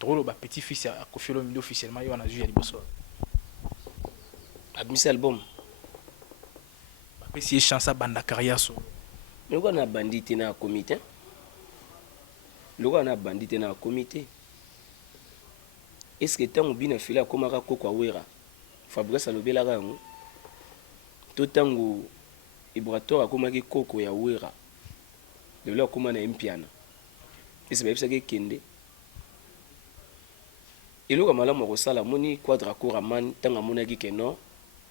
Toro ba petit fils à Koffi Olomide officiellement yo na ju ya liboso. Abimisi album. Ba pesi chance à banda carrière so. Loko na bandite na comité. Loko na bandite na comité. Est-ce que tango bina fila komaka koko awera? Fabrice alobela yango. To tango Ibrator akomaki koko ya wera. Lelo akoma na impiana. Est-ce que ça kende? Eloko malamu kosala moni quadra couraman tanga monaki ke non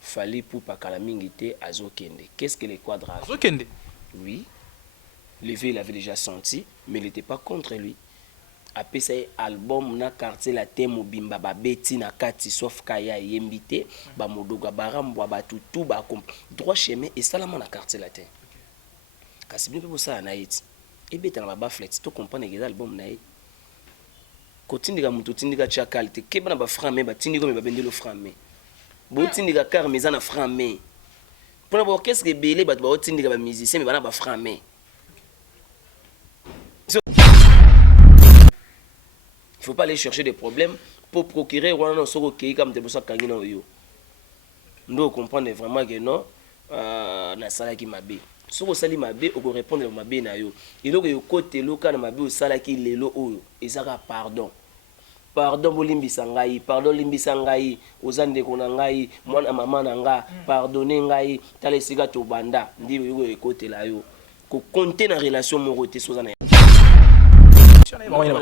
fallait pour pas kala mingi te azokende. Qu'est-ce que les quadras? Azokende. Oui. Levé, il avait déjà senti, mais il n'était pas contre lui. Après ça, album na quartier la thème bimba ba beti na kati sauf kaya yembité ba modoga barambo ba tutu ba kom droit chemin et salama na quartier la thème. Kasi bien pour ça na it. Et beta na ba flex to comprendre que l'album na it. Kotindika mutu tindika cha qualité keba na ba frame ba tindiko me ba bendelo frame. Bo tindika car meza na frame. Pour na orchestre belé ba ba tindika ba musicien me ba na ba frame. Il ne faut pas aller chercher des problèmes pour procurer un soro qui comme de ça kangina yo. Nous comprenons vraiment que non na sala ki mabe. Soko sali mabe o ko répondre mabe na yo. Il faut que yo côté loka na mabe o sala ki lelo oyo ezaka pardon. Pardon bolimbisa ngai, pardon limbisa ngai, ozande ko na ngai, mwana mama na nga, pardonner ngai, tala siga to banda, ndi yo e côté la yo. Ko compter na relation mo côté soza na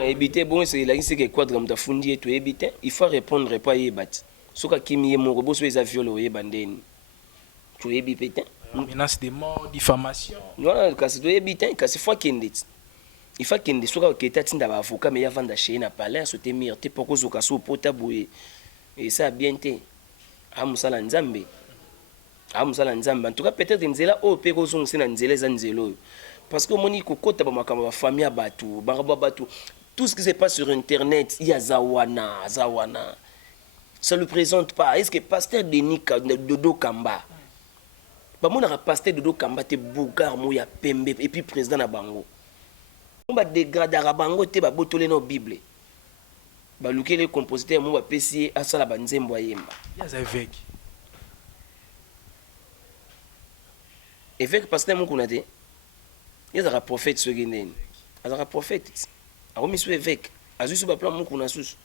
éviter bon c'est là c'est que quadre mta fundi et tout éviter il faut répondre pas yebat soka kimi ye moko boso eza viol ye bandeni tu éviter menace de mort diffamation non kasi to éviter kasi fois kendit il faut kende soka keta tinda ba avocat mais ya vanda chez na palais so te mire te poko zoka so pota boye et ça bien te amusala nzambe en tout cas peut-être nzela o pe ko zonse na nzela za nzelo. Parce que moni kokota ba makamba ba famille ya batu, tout ce qui se passe sur internet, il y a zawana. Ça le présente pas. Est-ce que pasteur Denis Dodo Kamba? Ba mona pasteur Dodo Kamba te bougar mo ya pembe et puis président na bango. On va dégrader bango te ba botole na Bible. Ba luke les compositeurs mo ba pesi asala ba nzembo yemba. Ya za évêque. Évêque pasteur mo kunate. Il y a un prophète sur Guinée. Il y a un prophète. Il y a un évêque. Il y a un plan de sous.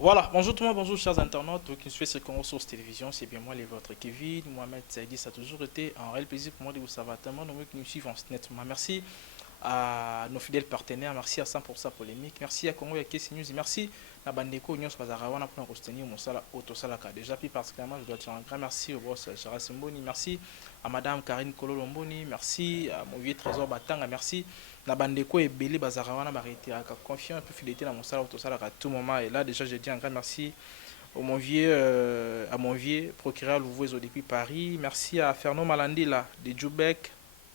Voilà, bonjour tout le monde, bonjour chers internautes qui suivent ce Congo Source Télévision, c'est bien moi, les vôtres Kevin, Mohamed Saïdi, ça a toujours été un réel plaisir pour moi de vous savoir tellement nombreux qui nous suivent en nettement. Merci à nos fidèles partenaires, merci à 100% Polémique, merci à Congo Yakesi News, merci à Bandeko Nyos Bazarawana pour nous soutenir Moussala Autosalaka. Déjà plus particulièrement, je dois dire un grand merci au boss Charles Mboni, merci à Madame Karine Kololomboni, merci à mon vieux trésor Batanga, merci na bandeko et belé bazarawana barité à confiance un peu fidélité dans mon salaire autosalaka à tout moment. Et là déjà je dis un grand merci au mon vieux procureur Louvoiseau depuis Paris, merci à Fernand Malandi là de Djoubek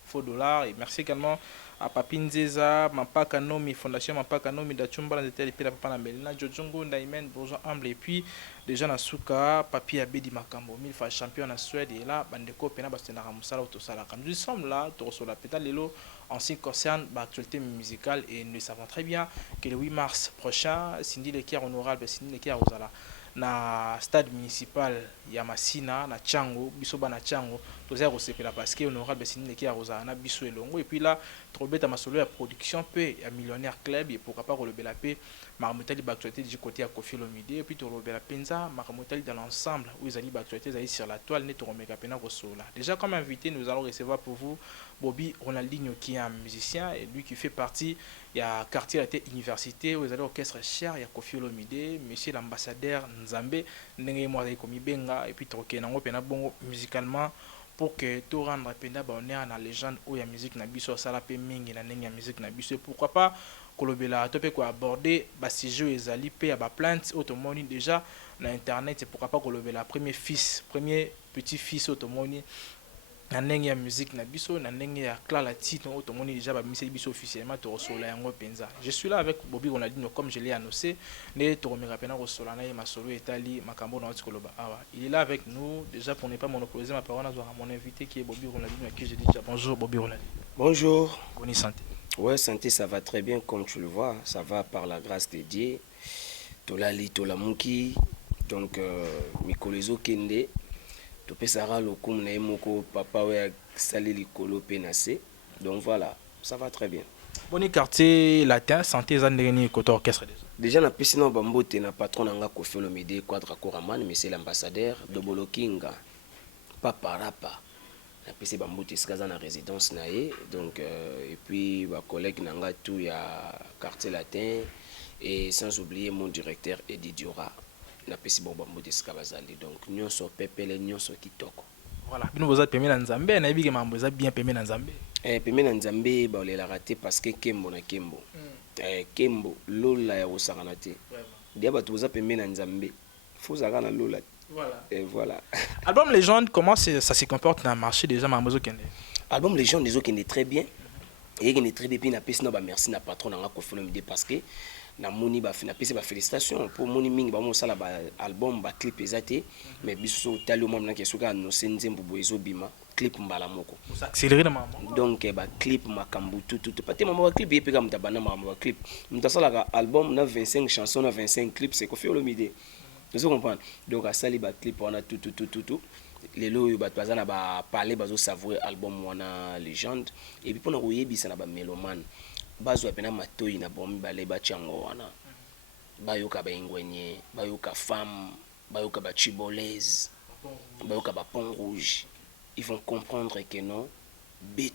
faux dollars, et merci également à Papine Zeza, Mampaka Nomi, Fondation Mampaka Nomi, Dachumba, la Papa na Melina, Jojongo, Ndaimen, Bourgeois Humble, et puis déjà na Souka, Papi Abedi Makambo, 1000 fois champion en Suède, et là, Bandeko, Pena, Bastena Ramoussala, Autosalaka. Nous sommes là, sur la pétale Lelo, en ce qui concerne l'actualité musicale, et nous savons très bien que le 8 mars prochain, Cindy Lekier honorable, Cindy Lekier Rosala, na stade municipal ya Masina na Tchango bisoba na Tchango toza kosepela parce que honorable Cindy Lekier Rosala na biso elongo et puis là trobeta masolo ya production pe ya millionnaire club et pourquoi pas relobela pe makamotali d'actualité du côté à Koffi Olomide et puis relobela penza makamotali dans l'ensemble où ils allaient d'actualité ils sur la toile net romeka pena kosola. Déjà comme invité nous allons recevoir pour vous Bobby Ronaldinho qui est un musicien et lui qui fait partie il y a quartier à université où ils allaient orchestre cher il y a Koffi Olomide monsieur l'ambassadeur Nzambe ndenge moi comme benga et puis troké nango pena bongo musicalement pour que tout rendre penda honneur na légende ou ya musique na biso sala pe mingi na ndenge ya musique na biso. Pourquoi pas kolobela to pe ko aborder ba sujet ezali pe ya ba plainte automoni déjà na internet, et pourquoi pas kolobela premier fils premier petit fils automoni na ndenge ya musique na biso na ndenge ya Clara titre automoni déjà ba mise biso officiellement to resola yango penza. Je suis là avec Bobby Ronaldinho comme je l'ai annoncé, ne to remera pena resola na ma solo etali makambo na koloba awa. Il est là avec nous déjà pour ne pas monopoliser ma parole à mon invité qui est Bobby Ronaldinho, à qui je dis déjà bonjour Bobby Ronaldinho. Bonjour. Bonne santé. Ouais, santé, ça va très bien comme tu le vois, ça va par la grâce de Dieu. Tolali tolamuki donc mikolezo kende to pesara lokum na moko papa we sali likolo penase. Donc voilà, ça va très bien. Boni quartier latin santé zandeni côté orchestre déjà na pisino bambote na patron nga Koffi Olomide Quadra Koraman, mais c'est l'ambassadeur Dobolo Kinga papa rapa na pisi bambote skaza na résidence na ye. Donc et puis ba collègue nanga tout ya quartier latin, et sans oublier mon directeur Eddie Diora na pesi bon bambote skabazali. Donc nyonso pepele nyonso kitoko. Voilà, bino boza pemé na Nzambe na yebike mambo za bien pemé na Nzambe. Pemé na Nzambe ba olela raté parce que kembo na kembo. Kembo lola ya osakana te. Dia ba toza pemé na Nzambe. Faut zaka na lola. Voilà. Et voilà. Album Légende, comment ça se comporte dans le marché déjà mambozo kende? Album Légende des autres très bien. Et qui est très bien, puis na pesi na ba merci na patron na Koffi Olomide parce que na moni ba fina pesi ba félicitations pour moni mingi ba mo sala ba album ba clip ezate, mais biso talo mom na kesuka annoncer nzembo boezo bima clip mbala moko. Vous accélérez maman. Donc ba clip makambu tout pas te maman ba clip yepeka mtabana maman ba clip. Mtasala ka album na 25 chansons na 25 clips, c'est Koffi Olomide. Vous comprenez? Donc à sali ba clip on a tout les lots ba bazana ba parler bazo savourer album wana Légende, et puis pour na koyebisa na ba mélomane bazo apena matoi na bombi bale ba chango wana bayoka ba ingwenye bayoka femme bayoka ba chibolaise bayoka ba pont rouge, ils vont comprendre que non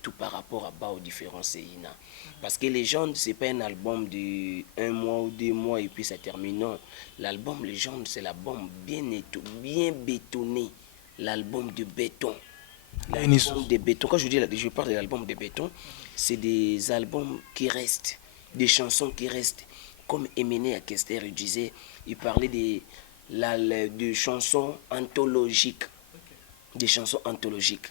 tout par rapport à bao différence ina, parce que Légende c'est pas un album de 1 mois ou 2 mois et puis ça termine. Non, l'album Légende c'est l'album bien bien bétonné, l'album de béton. L'album de béton, quand je parle de l'album de béton, c'est des albums qui restent, des chansons qui restent. Comme Emene Akester disait, il parlait de chansons anthologiques. Des chansons anthologiques.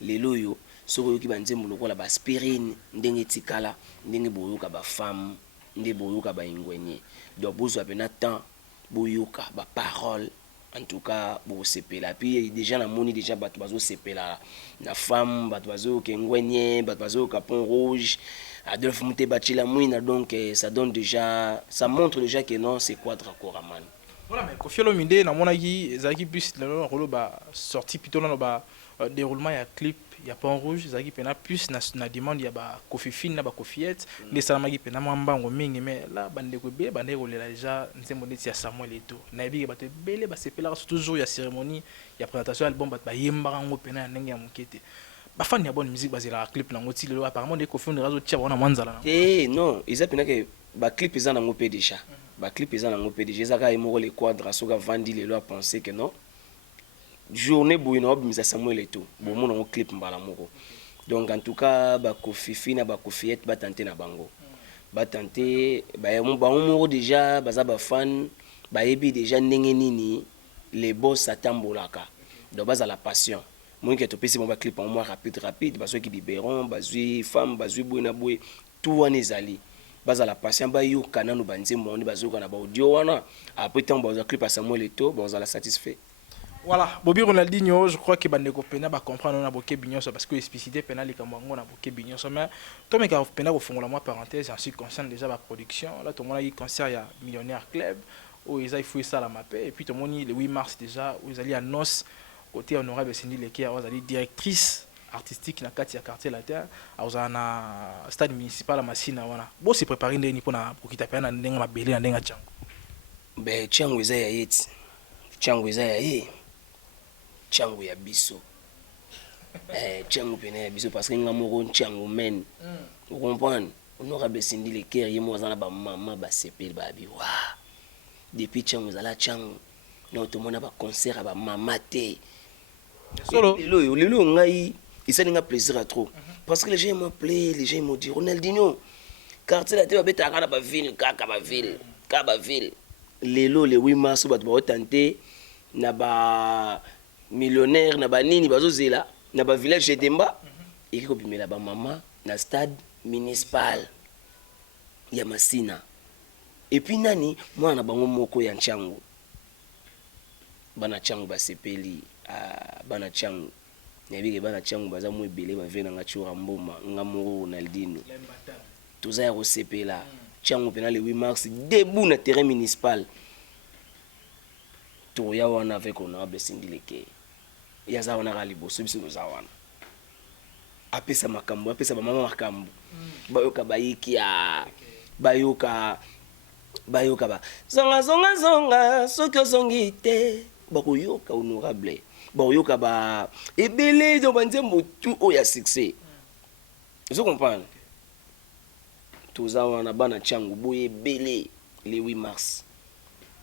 Les loyaux, ceux qui ont la aspirine, ndenge tikala, ndenge boyoka ba femme, ndenge boyoka ba ingwenye. Donc, vous avez un temps, boyoka ba parole. En tout cas, bon sepela. Puis déjà la moni déjà batbazo sepela. La femme batbazo kengwenye, batbazo capon rouge. Adolphe Mouté Bachila Mouina, donc ça donne déjà, ça montre déjà que non, c'est Quadra Koraman. Voilà, mais Koffi Olomide na monaki ezaki plus le rôle ba sorti plutôt dans ba déroulement ya clip ya pont rouge ezaki pena plus na demande ya ba Koffi Fine na ba Koffiette les salamaki pena mbango mingi, mais là bande ko be bande ko lela déjà nzembo neti ya Samuel Eto na yebi ba te bele ba sepela toujours ya cérémonie ya présentation album ba yemba ngo pena ya ndenge ya mokete ba fan ya bonne musique basé la clip na ngoti lelo apparemment de Koffi on razo tia bona mwanzala non ils a pena que ba clip eza na ngopé déjà. Ba clip eza na ngopé déjà zaka imoko les quadres soka vandi lelo a penser que non journée boino obimisa Samuel Eto bon mon clip mbala moko. Donc en tout cas ba Koffi Fina ba Koffiette ba tenter na bango ba tenter ba mo déjà baza ba fan ba yebi déjà ndenge nini les boss atambolaka. Donc baza la passion moi qui to pesi ba clip en moi rapide ba ceux qui biberon bazui femme bazui boina boy tout wana ezali baza la patient ba yo kananu banzembo on bazoka na ba audio wana après tant ba clip à Samuel Eto baza la satisfait. Voilà, Bobby Ronaldinho, je crois que bandeko pena ba comprendre na boké bignoso parce que explicité pena li kamango na boké bignoso, mais to me ka pena ko fongola moi parenthèse en ce qui concerne déjà la production. Là tout le monde a eu concert ya Millionnaire Club où ils a fait ça la mapé, et puis tout le monde le 8 mars déjà où ils allaient à Nos côté honorable Cindy Leké, ils allaient directrice artistique na kati ya quartier latin à na stade municipal à Massina wana. Bo se préparer ndeni pona kokita pena ndenga mabele na ndenga chango. Ben chango eza ya yeti. Chango eza ya chango ya biso. Chango pena ya biso parce que nga moko chango men. Vous comprenez? Honorable Cindy Leké yemo za na ba mama ba sepel ba bi wa. Depuis chango za la chango. Na otomona ba concert ba mama te. Solo. Lelo ngai, il s'est donné plaisir à trop. Parce que les gens m'appelaient, les gens m'ont dit Ronaldinho, quartier la tête va à la ville, Kaba ville. Lelo le 8 mars ba tenté na ba millionnaire na ba nini bazozela na ba village Demba et ko bimela ba mama na stade municipal ya Masina. Et puis nani mwana bango moko ya Nchangu. Bana Changu basepeli bana Changu. Nabike bana Changu baza mo ebele ba vena nga chura mboma nga moro Ronaldinho. Toza ya sepela. Changu pena le 8 mars debout na terrain municipal. Toya wana avec honorable Cindy Leke. Yaza wana ka liboso biso toza wana. Apesa makambo, apesa ba mama makambo. Bayoka bayikia. Bayoka ba zonga soki ozongi te bakoyoka honorable bakoyoka ba ebele do banzembo tu oya succès. Vous comprenez? Toza wana bana Changu boye ebele le 8 mars.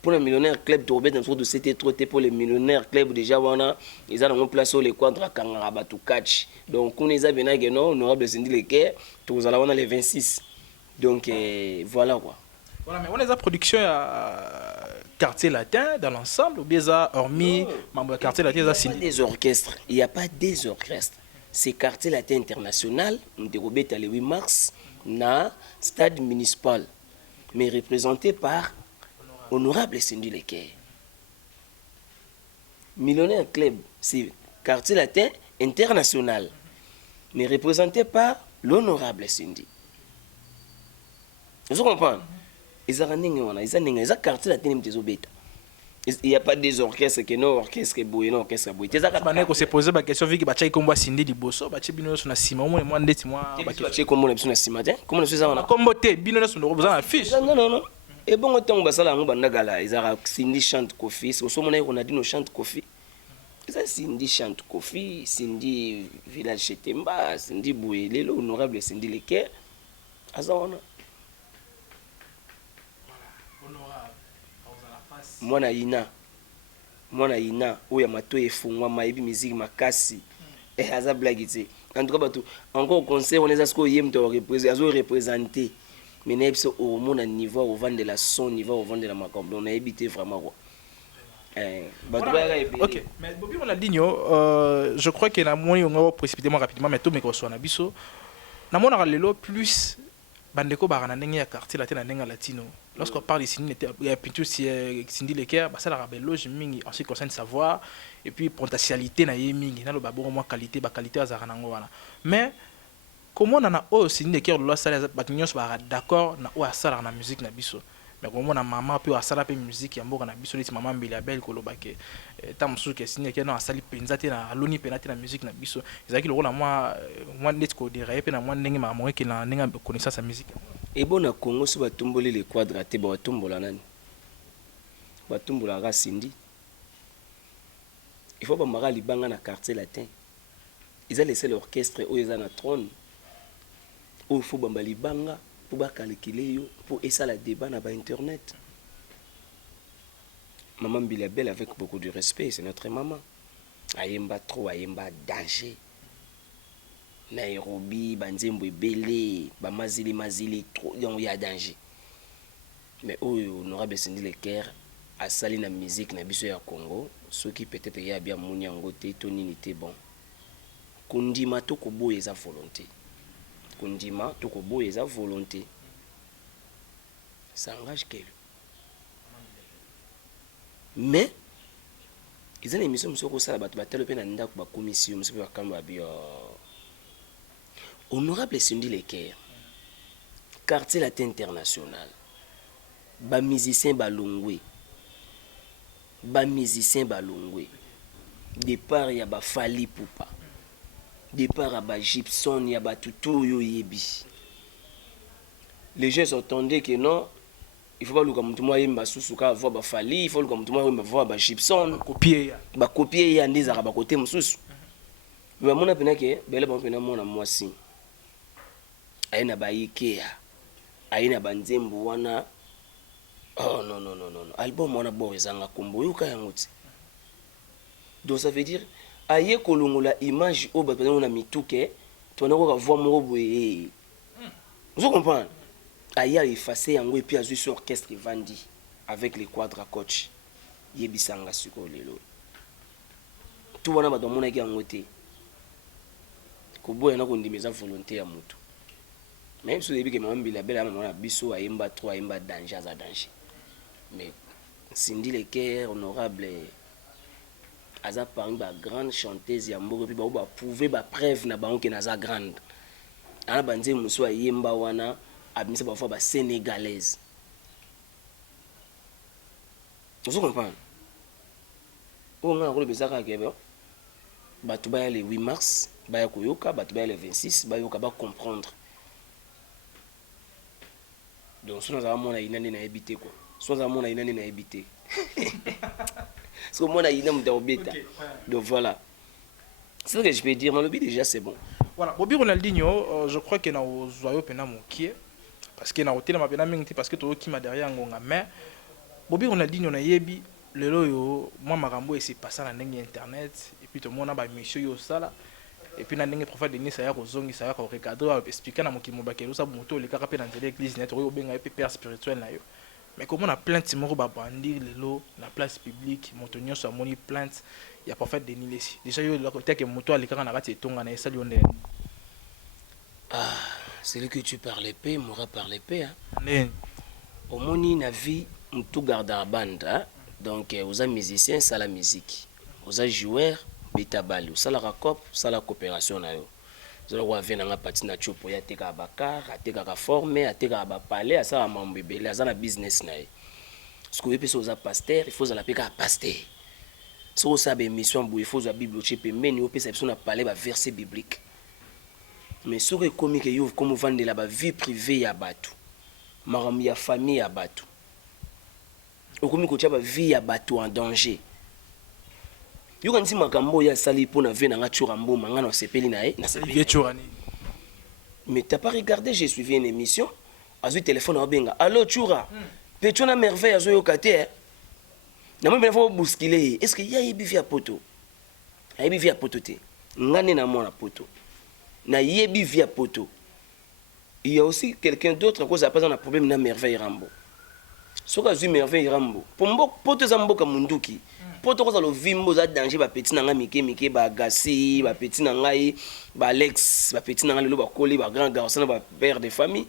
Pour les millionnaires club de Robert de c'était trop pour les millionnaires club déjà wana ils ont en place les quadra kangara batu catch. Donc on les a bien non honorable Cindy Leke toza wana le 26. Donc voilà quoi. Voilà, mais on a des productions quartier latin dans l'ensemble ou bien ça hormis membre quartier latin ça des orchestres. Il n'y a pas des orchestres. C'est quartier latin international de Robert le 8 mars na stade municipal mais représenté par honorable Cindy Leke. Millionnaire club, c'est quartier latin international mais représenté par l'honorable Cindy. Vous comprenez? Ils ont quartier latin bêta. Il n'y a pas des orchestres qui non orchestre boy non orchestre boy. Tu sais se poser la question vu que bacha kombo Cindy liboso bacha bino so na sima mo moi ndeti moi bacha kombo na biso na sima te comment na ça na kombo te bino na so no besoin affiche. Non. Et bon temps basala ngo bandagala izara Cindy chante Kofi so so mona Ronaldinho chante Kofi. Ça Cindy chante Kofi, Cindy village chez Temba, Cindy boy lelo honorable Cindy Leke. Azana mwana ina oya mato efungwa maibi musique makasi aza blague te en tout cas bato encore concert on les a sco yem to représenter mais na biso au monde niveau au vendre la son niveau au vendre la makambo on a évité vraiment quoi OK mais Bobby Ronaldinho je crois que na moi on va précipitamment rapidement mais tout mais ko so na biso na mona lelo plus bandeko barana ndenge ya quartier latin na ndenge latino. Lorsqu'on parle ici, il y a plutôt Cindy Leke, ça la rabelloge mingi en ce qui concerne savoir et puis potentialité na mingi na lo babongo moi qualité ba qualité azara nango wana. Mais comment on a Cindy Leke lo sala ba nyos ba d'accord na o asala na musique na biso. Mais comment on a maman peut asala pe musique ya mboka na biso leti maman mbeli abel ko lo bake tamsu ke Cindy Leke na asali penza te na aloni penate na musique na biso. Ezaki lo na moi net ko diraye pe na moi ndenge maman ke na ndenge connaissance ya musique. Et bon à Congo si batumboli les quadratés batumbola nani batumbola ga Cindy il faut ba mara libanga na quartier latin ils ont laissé l'orchestre où ils ont na trône où il faut ba libanga pour ba calculer yo pour essa la débat na ba internet. Maman Bilabel avec beaucoup de respect, c'est notre maman. Ayemba trop ayemba danger. Nairobi, Banzembo Ebele, Mazili, trop, il y a danger. Mais honorable Cindy Leke a sali na musique na biso ya Congo, ceux qui peut-être y a bien moni angote toni n'était bon. Kundima to ko boye za volonté. Kundima to ko boye za volonté. Ça engage quel. Mais ils ont une émission monsieur ko sala bato batelo pe na ndako ba commission monsieur ba kamba bio. Honorable Cindy Leke, quartier latin international, ba musicien balongwe, départ ya ba Fali Poupa, départ ya ba Gibson ya ba tutu yo yebi. Les gens s'entendaient que non, il faut pas luka mutu mwa yemba susuka voir ba Fali, il faut luka mutu mwa yemba voir ba Gibson, copier ya ndeza ba côté mususu. Mais mona pena ke bele ba pena mona mwasi. Aina ba Ikea aina banzembo wana oh non album wana bo ezanga kombo yoka yango ti donc ça veut dire aye kolongola image au bato na mituke tu na ko voir moko boye vous comprenez aye effacer yango et puis azui sur orchestre vandi avec les quadra coach yebisanga siko lelo tout wana bato mona ki yango te ko boya na ko ndimeza volonté ya mutu même si début que mambila bela mona biso ayemba 3 ayemba danger za danger mais Cindy Leker honorable aza parmi ba grande chanteuse ya mboka puis ba prouver ba preuve na bango ke naza grande ana banze muso ayemba wana abimisa ba fois ba sénégalaise vous comprenez on nga ko le bezaka kebe batu ba le 8 mars ba ya koyoka batu ba le 26 ba yoka ba comprendre donc si nous avons mon inane na habité quoi si nous avons mon inane na habité parce que mon inane dans bêta donc voilà c'est ce que je peux dire dans le but déjà c'est bon voilà Bobby Ronaldinho je crois que na ozoyo pena mokie parce que na hôtel ma pena mingi parce que to ki ma derrière ngonga mais Bobby Ronaldinho na yebi lelo yo moi makambo et c'est passé na ndenge internet et puis to mona ba monsieur yo sala et puis na ndenge prophète Denis saya kozongi saya ko recadrer expliquer na mokimo bakelo sa moto le kaka pe na nzela église net oyo benga pe père spirituel na yo mais comment na plainte moko ba bandir lelo na place publique moto nyonso amoni plainte ya prophète Denis Lesi déjà yo le côté que moto ali kaka na kati etonga na esali onde ah c'est lui que tu parles paix m'aura parlé paix hein au moni na vie tout garde à bande donc aux musiciens ça la musique aux joueurs beta bali ça la cop ça la coopération na yo zolo wa vena nga parti na chopo ya teka bakar ateka ka former ateka ba palais ça va mambebele ça na business na ye ce que peut ça pasteur il faut ça la peka pasteur so ça be mission bu il faut ça bibliothèque pembeni o pesa na palais ba verset biblique mais ce que comme que yo comme vendre la ba vie privée ya batu maram ya famille ya batu o comme ko ba vie ya batu en danger yo kanisi makambo ya sali pona vena nga chura mboma nga na sepeli na na sepeli churani mais t'as pas regardé j'ai suivi une émission azu téléphone au benga allo chura petona merveille azo yo kate na mo faut bousculer est-ce que ya yebi via poto yebi via poto te ngane na mona poto na yebi via poto il y a aussi quelqu'un d'autre à cause à pas un problème na merveille rambo soka zu merveille rambo pombo poto za mboka munduki poto ko za lo vimbo za danger ba petit na nga mike ba gasi ba petit na ngai ba Alex ba petit na nga lo ba koli ba grand garçon ba père de famille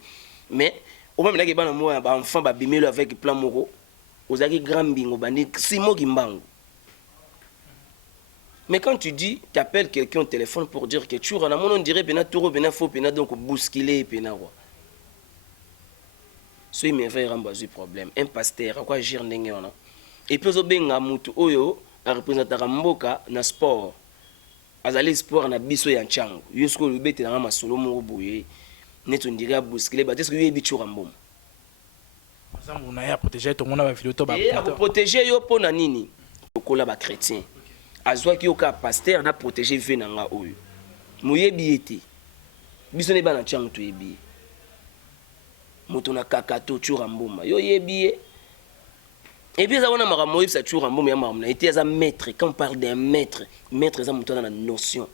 mais au même là que bana moi ba enfant ba bimelo avec plan moko ozaki grand bingo bandi simo kimbango mais quand tu dis tu appelles quelqu'un au téléphone pour dire que tu en a mon on dirait bena toro bena faux bena donc bousculer bena quoi so il me fait rembourser problème un pasteur quoi gire ndenge ona et puis obenga mutu oyo a représenter mboka na sport azali sport na biso ya nchango yusko lubete na masolo mo boye neto ndira bousculer ba est-ce que yebi chura mbom ensemble on a ya protéger tout monde ba vidéo to ba protéger yo pona nini okola ba chrétien azwa ki oka pasteur na protéger ve na nga oyo moyebi ete biso ne ba na nchango to yebi moto na kakato chura mboma yo yebi et puis ça on a maramoïb ça chura mboma ya maramna ete za maître quand on parle d'un maître ça moto na notion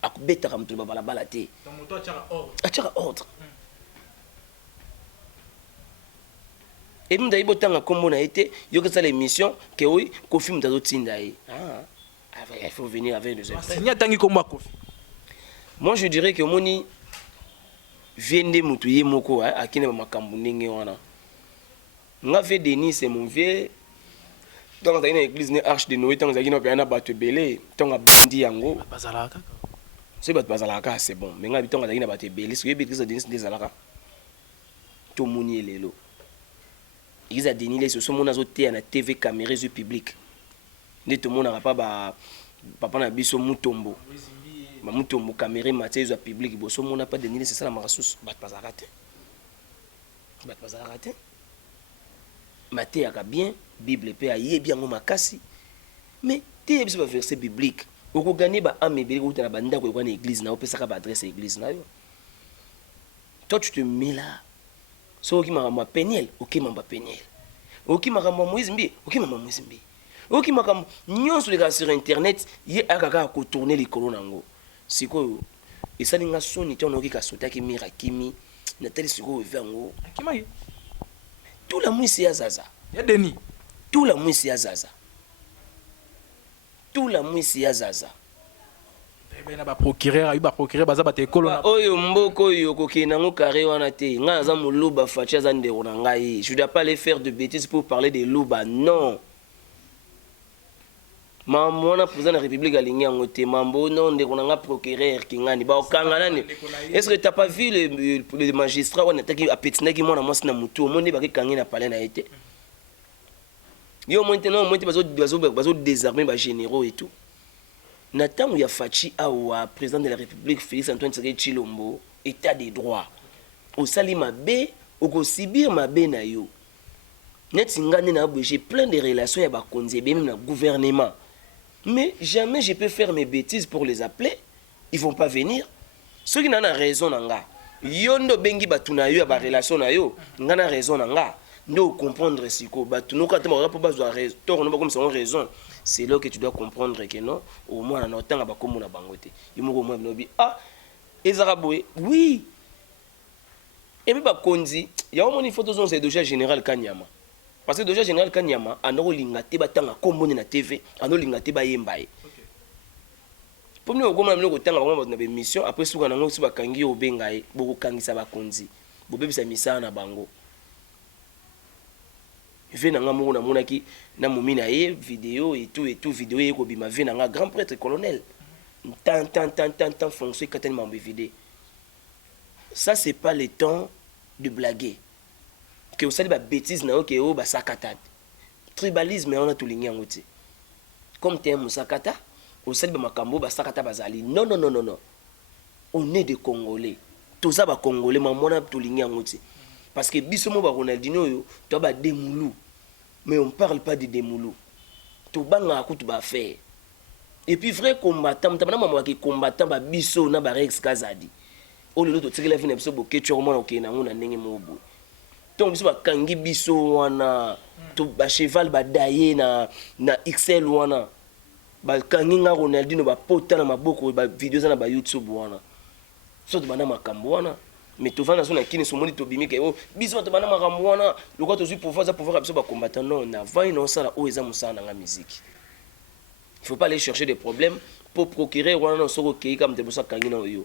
akubeta ka moto ba bala te donc moto a ordre et puis d'ailleurs botanga kombo na ete yo que ça l'émission que oui Kofi mutazo tinda yi il faut venir avec nous signa tangi kombo Kofi moi je dirais que moni viende mutu ye moko akine ba makambu ndenge wana nga ve Denis c'est mon vieux donc dans une église ne arche de Noé tant que na na batu belé tant bandi yango bazalaka c'est bat bazalaka c'est bon mais nga bitonga na batu belé ce que église Denis des to moni lelo église Denis les so mona zo te na TV caméra du public ne to mona pas ba papa na biso mutombo ma mutombo caméra maté zo public bo so mona pas Denis c'est ça la marasous bat bazalaka te maté aka bien bible pe aye bien ngoma makasi mais te biso ba verset biblique oko gagner ba ame beli ko tana banda ko na église na opesa ka ba adresse église na yo toi tu te mets là so ki mama peniel ok mama peniel ok mama Moïse mbi ok mama Moïse mbi oki makambo nyonso leka sur internet ye akaka kotourner likolo nango sikoyo esali nga soni te onoki kasotaki mira kimi natali sikoyo evi yango akimaki tout la mwisi ya zaza ya deni tout la mwisi ya zaza tout la mwisi ya zaza na ba procureur ayi ba procureur baza ba te ekolo na oyo mboko oyo kokende nango carré wana te nga aza moluba faci aza ndeko na ngai je dois pas aller faire de bêtises pour parler de luba non mambo wana président de la république alingi yango te mambo non ndeko na nga procureur kingani baokanga nani est ce que t'as pas vu le magistrat wana ataki apetinaki mwana mwasi na mutu omoni bakikangi na palais na ye te yo maintenant omoni te bazodésarmer bagénéraux et tout na ntango ya faci awa président de la république Félix Antoine Tshisekedi Tshilombo état de droit osali mabe okosibir mabe na yo neti nga nde na j'ai plein de relations ya bakonzi ebemi na gouvernement mais jamais je peux faire mes bêtises pour les appeler ils vont pas venir soki na na raison na nga yo ndo bengi batu na yo ya barelation na yo nga na raison na nga nde comprendre siko batu noka te bakaka mpo bazwa tort no bakomisa ngo raison c'est là que tu dois comprendre que non au moins na otanga bakomona bango te yo moko mwa binobi ah ezaka boye oui et puis bakonzi ya omoni photo zonse dossier général Kanyama parce que dossier général Kanyama anolinga te batanga komboni na TV anolinga te bayemba ye pour nous okoma mino kotanga bango na mission après suka nango si bakangi obenga ye bokokangisa bakonzi bobebisa misala na bango ve nanga moko namonaki na momi na ye vidéo et tout vidéo ye kobima ve nanga grand prêtre colonel tant fonction ekatani mambo evide ça c'est pas le temps de blaguer que osali babêtise na yo ke oyo basakata tribalisme wana tolingi yango te comme te mosakata osali bamakambo oyo basakata bazali non on est des Congolais toza bacongolais mamona tolingi yango te parce que biso mo ba Ronaldinho oyo to ba Demoulou mais on parle pas de Demoulou to banga kutu ba faire et puis vrai combattant tabana maman ki combattant ba biso na ba Rex Kazadi o lelo to tsekela vina biso bokecho ko mona okena ngona ndenge mobo donc biso ba kangi biso wana to ba cheval ba daye na XL wana ba kangi nga Ronaldinho ba pota na maboko ba videos na ba YouTube wana so to bana makambo wana mais tu vas dans une kini somoni to bimike oh biso to bana makambo wana lokwa to pouvoir biso ba combattant non na va non ça la o eza musana nga musique il faut pas aller chercher des problèmes pour procurer wana soko kei comme te bosa kangi na yo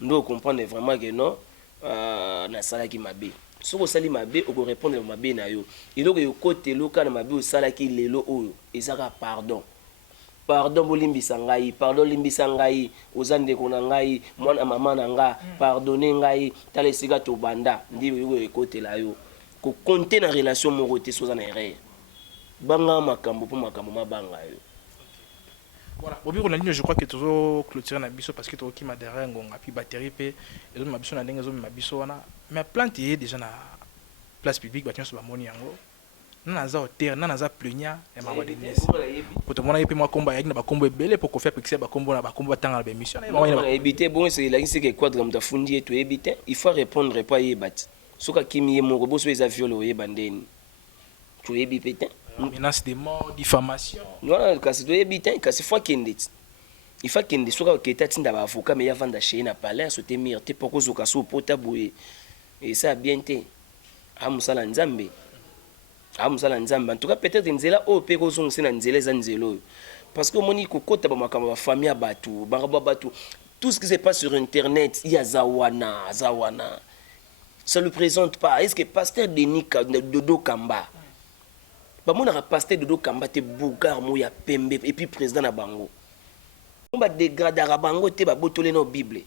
ndo comprendre vraiment que non na sala ki mabe soko sali mabe o ko répondre mabe na yo iloko yo côté loka na mabe o sala ki lelo oyo ezaka pardon bolimbisa ngai pardon limbisa ngai ozande ko na ngai mwana mama na nga pardonner ngai tala esika to banda ndi yo ekotela yo ko compter na relation moko te soza na erreur banga makambo po makambo mabanga yo voilà bobi Ronaldinho je crois que toujours clôturer na biso parce que to ki ma derrière ngonga puis batterie pe ezo ma biso na ndenge ezo ma biso wana mais planter déjà na place publique batien so ba moni yango naza hotel naza plenia et ma de nièce pour te montrer pe moi combat avec na ba combo ebele pour ko faire pixer ba combo na ba combo tanga na ba mission na ebité bon c'est la qui que quadre comme ta fundi et to ebité il faut répondre pas yebat soka kimi ye moko boso eza viol o yebandeni to ebité menace de mort diffamation voilà kasi to ebité kasi fois kendit il faut kende soka oketa tinda ba avocat mais ya vanda chez na palais so te mir te poko zoka so pota boye et ça bien te amusala nzambe en tout cas peut-être nzela o pe ko zonga na nzela za nzelo parce que moni ko kota ba makambo ba famille ya batu batu tout ce qui se passe sur internet il y a zawana ça le présente pas est-ce que pasteur Denis Dodo Kamba ba mona pasteur Dodo Kamba te bougar mo ya pembe et puis président na bango on ba dégradera bango te ba botole na bible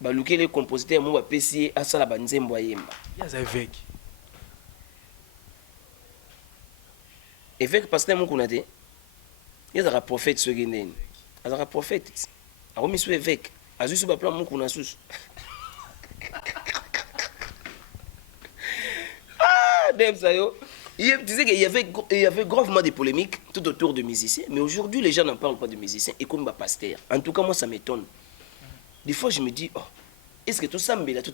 ba lukele compositeur mo ba pesi asala ba nzembo yemba ya za avec évêque pasteur mukuna te yazaka prophète soki ndeni azaka prophète akomi so évêque azwi so baplan mukuna susu Demsayo tu sais qu'il y avait gravement des polémiques tout autour de musiciens mais aujourd'hui les gens n'en parlent pas de musiciens et comme pasteur en tout cas moi ça m'étonne des fois je me dis oh est-ce que tout sambela te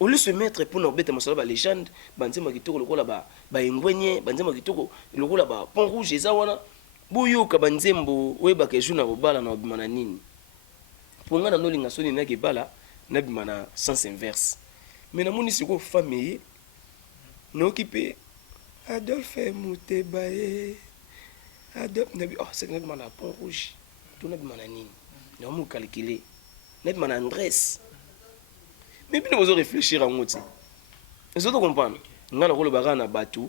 au lieu se mettre pour nous bête masolo ba légende banzema kitoko lokola ba engwenye banzema kitoko lokola ba pont rouge eza wana boyoka banzembo oyeba ke jour na kobala na obima na nini ponga na nolinga soni na kebala na bima na sens inverse mais namoni siko famille na occupé Adolphe Mutebaye Adolphe nabi oh c'est que na bima na pont rouge tout na bima na nini na mo calculer na bima na Andrés. Mais puis nous allons réfléchir à moi. Vous allez comprendre. Nous allons regarder na batu.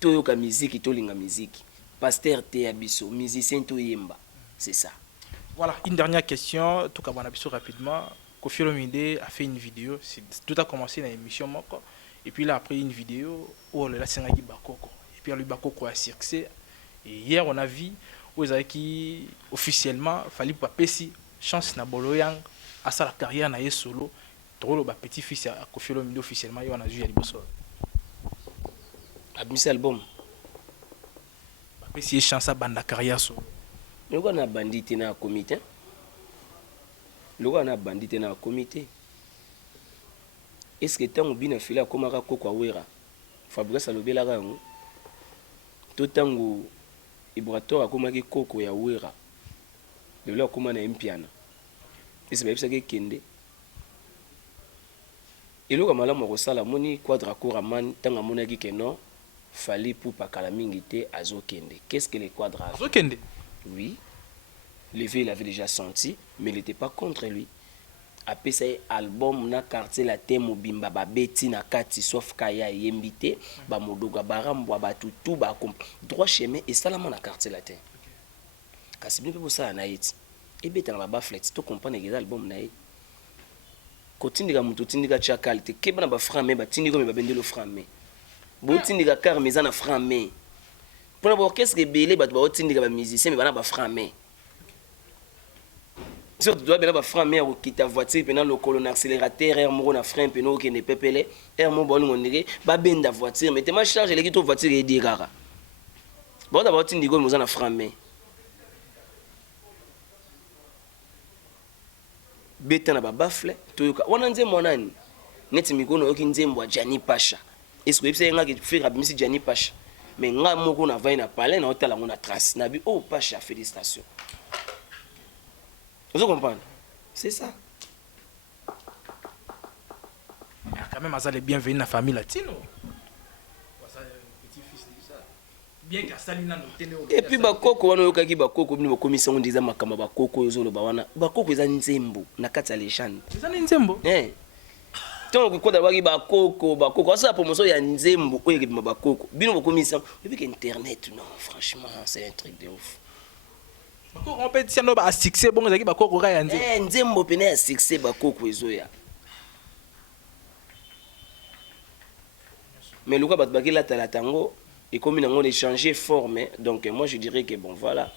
Toyoka musique, tolinga musique. Pasteur te abiso, musicien to yemba. C'est ça. Voilà, une dernière question. Tout cas, on rapidement. Koffi Olomide a fait une vidéo. Tout a commencé dans l'émission Moko. Et puis là, après une vidéo où on a Sengaki Bakoko. Et puis lui Bakoko a cirqué. Et hier, on a vu où ils qui officiellement fallait pas pési chance na boloyang. À ça la carrière na solo trop le petit fils à Koffi Olomide officiellement on a joué à liboso abimisi album ba si chance à banda carrière solo loko na bandite na comité loko na bandite na comité est-ce que tango bina fila komaka koko awera Fabrice alobela rango to tango Ibrator akomaki koko ya wera lelo akoma na impiana. Et c'est ça qui est kende. Et le kamala mokosala moni quadra couraman tanga monaki que non fallait pour pas kalamingité azo kende. Qu'est-ce que les quadra azo kende? Oui. Le vieux il avait déjà senti mais il n'était pas contre lui. Après ça album na quartier la thème bimba ba beti na kati sauf kaya yembité ba modoga barambwa ba tutu ba droit chemin et salama na quartier la thème. Kasi bien pour ça na it. Et bien, tu as flex, tu comprends que l'album naï. Quand tu dis que tu dis que tu as qualité, que tu as framé, tu dis que tu as vendu le framé. Bon, tu dis que car mais ça na framé. Pour l'abord, qu'est-ce que belé, tu dis que tu musicien, mais tu as framé. Si tu dois bien framé, qui ta voiture, pendant le colonne accélérateur, air mon na frein, pendant que ne pépélé, air mon bon on dirait, ba ben da voiture, mais tu m'as chargé les kitos voiture et dire rara. Bon d'abord tu dis que tu as framé. Beta na babafle toyoka wana nzembo nani neti mikono yoki nzembo Jani Pasha est-ce que c'est nga ki faire abimisi Jani Pasha mais nga moko na vai na palais na hôtel ngona trace na bi oh Pasha félicitations vous comprenez c'est ça quand même azale bienvenue na famille latino et puis bakoko wana yokaki bakoko bino bakomisa ngo ndiza makamba bakoko ezoloba wana bakoko eza nzembo na kati ya légende eza nzembo tant ko da baki bakoko asa promotion ya nzembo oyo ke bakoko bino bakomisa depuis que internet non franchement c'est un truc de ouf bakoko on peut dire no ba succès bon ezaki bakoko ka ya nzembo nzembo pene ya succès bakoko ezoya mais luka bat bakila tala tango. Et comme ils ont échangé forme, donc moi je dirais que bon voilà.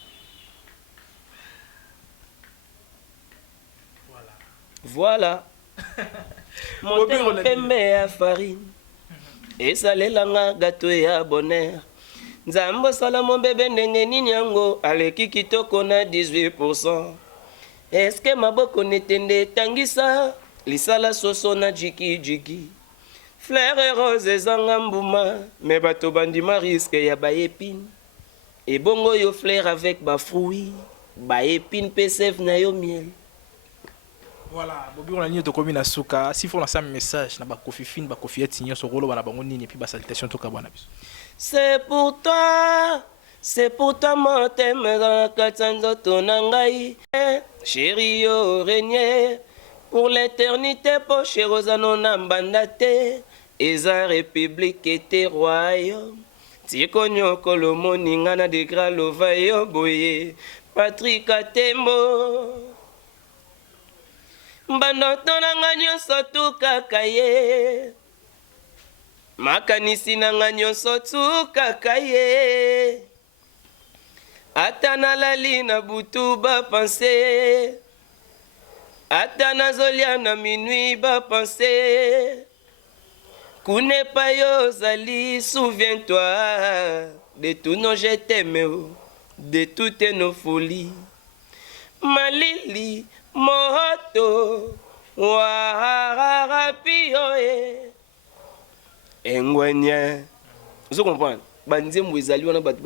Voilà. Mon pembe à farine. Et ça les langues gâteau et à bonheur. Nzambo sala mon bébé ndenge nini yango aleki kitoko na 18%. Est-ce que maboko netende tangisa lisala soso na jiki jiki. Fleur et rose ezanga mbuma mais bato bandima risque ya ba épine et bongo yo fleur avec ba fruits ba épine pe sève na yo miel. Voilà bobi on a ni to komi na suka si faut lancer un message na ba Koffi Fine ba Koffi Etinyo so rolo bana bango nini puis ba salutation to ka bwana biso. C'est pour toi mon thème dans katsanzo to nangai chérie yo régner pour l'éternité poche rosano na mbandate. Eza république était royaume tiko nyoko lo moninga na degra lovayo boye Patrick Atembo mbanoto nanga nyonso tukaka ye makanisi nanga nyonso tukaka ye ata nalali na butu bapense ata nazolia na minuit bapense Kune payo zali, souviens-toi de tous nos je t'aime, de toutes nos folies. Malili, moto, Waharapio engwenye. Vous comprenez? Banzembo ezali wana bato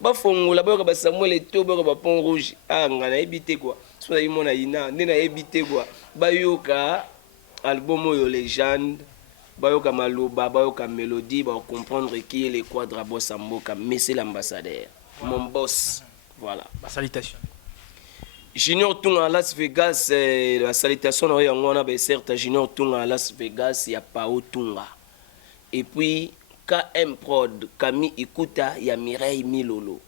ba fongola ba ba Samuel Eto'o ba Pont Rouge ngana ebité quoi. So na imona ina ndena ebité quoi. Ba yoka album yo légende, ba yoka maloba, ba yoka mélodie, ba comprendre qui est le quadra boss Mboka, mais c'est l'ambassadeur, mon boss. Voilà. Salutation. Junior Tunga à Las Vegas, la salutation on a certes Junior Tunga à Las Vegas, il y a Pao Tunga. Et puis KM Prod, Kami Ikuta, il y a Mireille Milolo.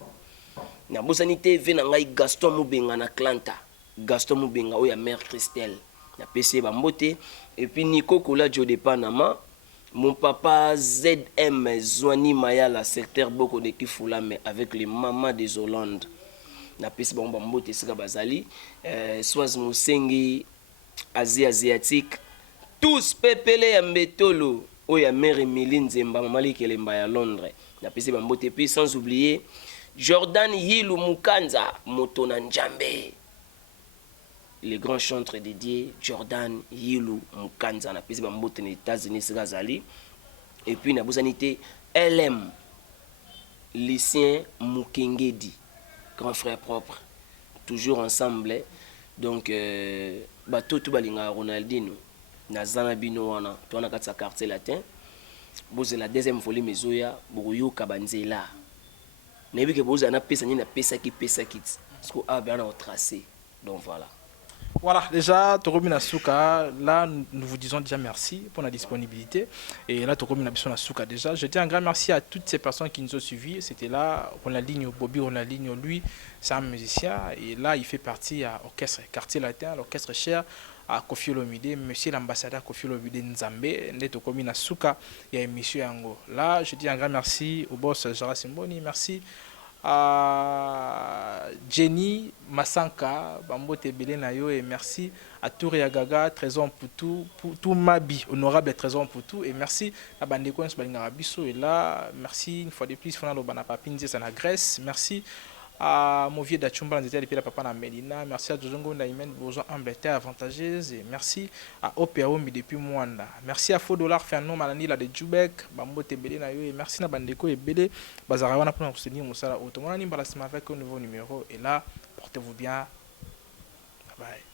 Na bosani TV na ngai Gaston Mubenga na Atlanta. Gaston Mubenga o ya Mère Christelle. Na PC Bambote. Et puis Nico Kola Dio de Panama. Mon papa ZM Zouani Mayala, secteur Boko de Kifulame avec les mamans des Hollandes. Na PC Bambote Sika Bazali. Soaz Moussengi, Asie Asiatique. Tous pepele ya Mbetolo. Oya Mère Emiline Zemba, Mamali Kelemba ya Londres. Na PC Bambote. Puis sans oublier Jordan Hilu Mukanza, Motona Njambe. Le grand chanteur dédié, Jordan Hilu Mukanza. Na PC Bambote aux États-Unis, Gazali. Et puis, na Bousanité, LM, Lucien Mukengedi, grand frère propre. Toujours ensemble. Donc, bateau tout balinga Ronaldinho. Na Zanabino wana, toana katsa quartier latin. Boze la deuxième folie mezoya, Bouruyou Kabanzela. Nebi que boze ana pesa ni na pesa ki parce que a bien au tracé. Donc voilà. Voilà, déjà, Toromina Souka, là, nous vous disons déjà merci pour la disponibilité. Et là, Toromina Souka, déjà, je dis un grand merci à toutes ces personnes qui nous ont suivis. C'était là, Ronaldinho, Bobby Ronaldinho, lui, c'est un musicien. Et là, il fait partie à l'orchestre Quartier Latin, l'orchestre cher à Kofi Olomide, monsieur l'ambassadeur Kofi Olomide Nzambe, Neto Komina Souka, et à monsieur Yango. Là, je dis un grand merci au boss Jara Simboni, merci à Jenny Masanka, Bambote Belenayo, et merci à Touria Gaga, Trésor pour tout Mabi, honorable Trésor pour tout, et merci à Bandeko Nsbalingarabiso, et là, merci une fois de plus, Fonalo Banapapinzi, c'est la Grèce, merci à mon vieux Dachumba, depuis la papa na Medina, merci à Jojongo Naïmen, besoin Angleterre avantageuse, et merci à Opeaomi depuis Mwanda, merci à Faux Dollar Ferno Malani la de Djoubek, Bambote Belé Nayo, et merci à Bandeko et Belé, Bazarawana pour nous soutenir Moussala Automona, avec un nouveau numéro, et là, portez-vous bien, bye bye.